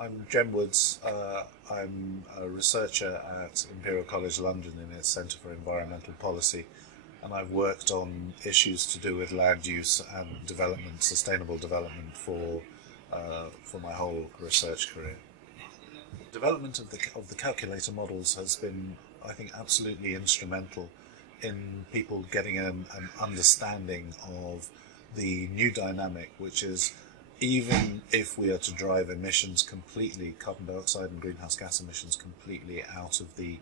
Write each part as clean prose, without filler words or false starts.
I'm Jem Woods. I'm a researcher at Imperial College London in its Centre for Environmental Policy, and I've worked on issues to do with land use and development, sustainable development for my whole research career. Development of the calculator models has been, I think, absolutely instrumental in people getting an understanding of the new dynamic, which is even if we are to drive emissions completely, carbon dioxide and greenhouse gas emissions completely out of the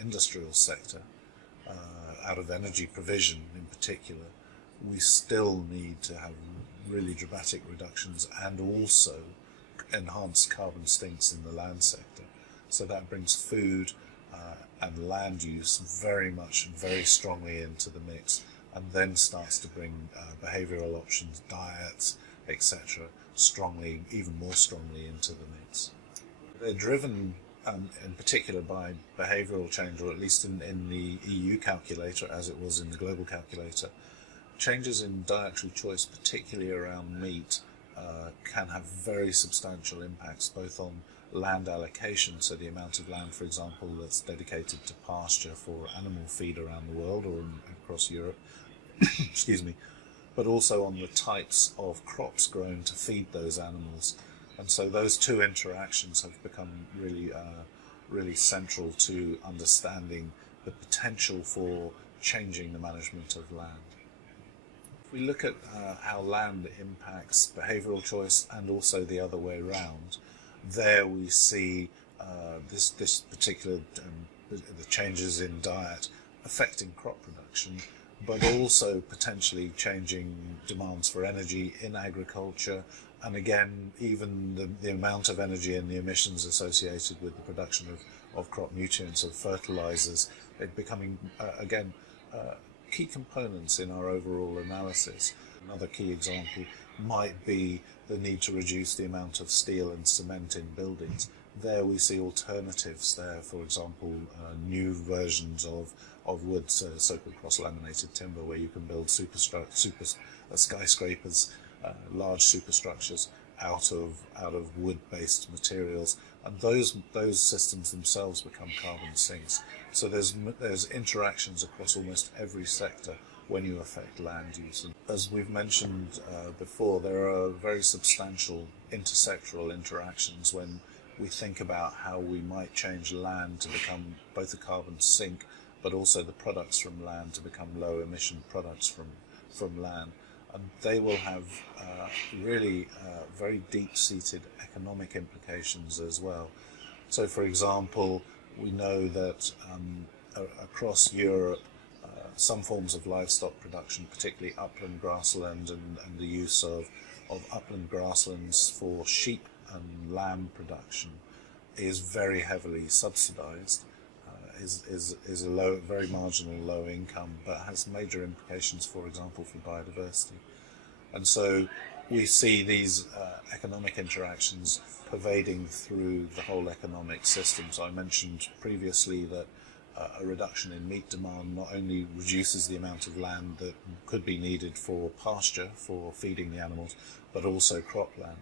industrial sector, out of energy provision in particular, we still need to have really dramatic reductions and also enhanced carbon sinks in the land sector. So that brings food and land use very strongly into the mix, and then starts to bring behavioural options, diets, etc., even more strongly into the mix. They're driven in particular by behavioural change, or at least in the EU calculator, as it was in the global calculator. Changes in dietary choice, particularly around meat, can have very substantial impacts both on land allocation, so the amount of land, for example, that's dedicated to pasture for animal feed around the world or across Europe, excuse me, but also on the types of crops grown to feed those animals. And so those two interactions have become really central to understanding the potential for changing the management of land. If we look at how land impacts behavioural choice and also the other way around, there we see this particular the changes in diet affecting crop production, but also potentially changing demands for energy in agriculture, and again even the amount of energy and the emissions associated with the production of crop nutrients, of fertilizers, it becoming again key components in our overall analysis. Another key example might be the need to reduce the amount of steel and cement in buildings. There we see alternatives there, for example, new versions of wood, so-called cross-laminated timber, where you can build skyscrapers, large superstructures out of wood-based materials, and those systems themselves become carbon sinks. So there's interactions across almost every sector when you affect land use. And as we've mentioned before, there are very substantial intersectoral interactions when we think about how we might change land to become both a carbon sink, but also the products from land to become low emission products from land. And they will have really very deep-seated economic implications as well. So, for example, we know that across Europe, some forms of livestock production, particularly upland grassland and the use of upland grasslands for sheep and lamb production, is very heavily subsidised. Is a very marginal low income, but has major implications, for example, for biodiversity. And so we see these economic interactions pervading through the whole economic system. So I mentioned previously that a reduction in meat demand not only reduces the amount of land that could be needed for pasture, for feeding the animals, but also cropland.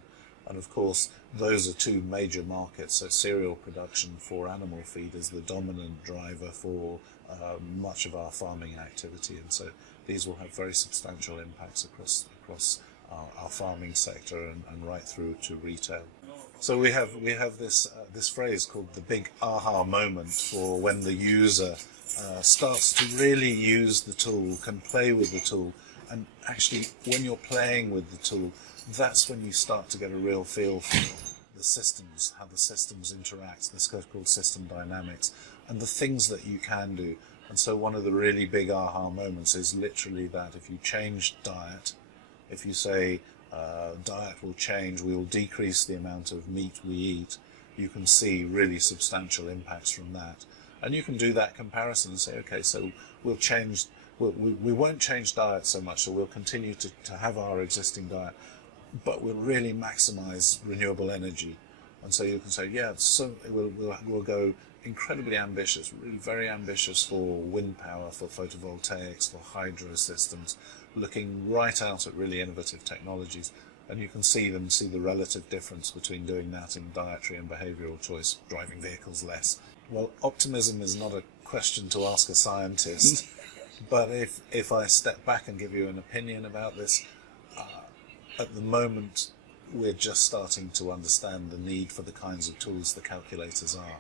And of course, those are two major markets. So cereal production for animal feed is the dominant driver for much of our farming activity. And so these will have very substantial impacts across our farming sector and right through to retail. So we have this phrase called the big aha moment, for when the user starts to really use the tool, can play with the tool, and actually when you're playing with the tool, that's when you start to get a real feel for the systems, how the systems interact, this called system dynamics, and the things that you can do. And so one of the really big aha moments is literally that if you change diet, if you say diet will change, we will decrease the amount of meat we eat, you can see really substantial impacts from that. And you can do that comparison and say, okay, so we'll change, we won't change diet so much, so we'll continue to have our existing diet, but we'll really maximize renewable energy. And so you can say, yeah, so we'll go incredibly ambitious, really very ambitious for wind power, for photovoltaics, for hydro systems, looking right out at really innovative technologies. And you can see the relative difference between doing that in dietary and behavioural choice, driving vehicles less. Well, optimism is not a question to ask a scientist, but if I step back and give you an opinion about this, at the moment we're just starting to understand the need for the kinds of tools the calculators are.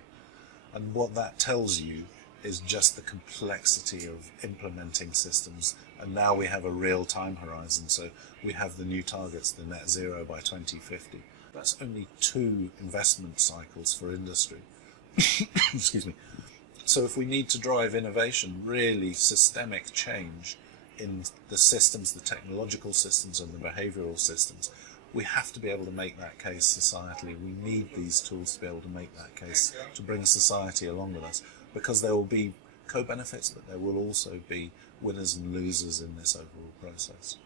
And what that tells you is just the complexity of implementing systems. And now we have a real time horizon, so we have the new targets, the net zero by 2050. That's only 2 investment cycles for industry. Excuse me. So if we need to drive innovation, really systemic change in the systems, the technological systems and the behavioural systems, we have to be able to make that case societally. We need these tools to be able to make that case, to bring society along with us, because there will be co-benefits, but there will also be winners and losers in this overall process.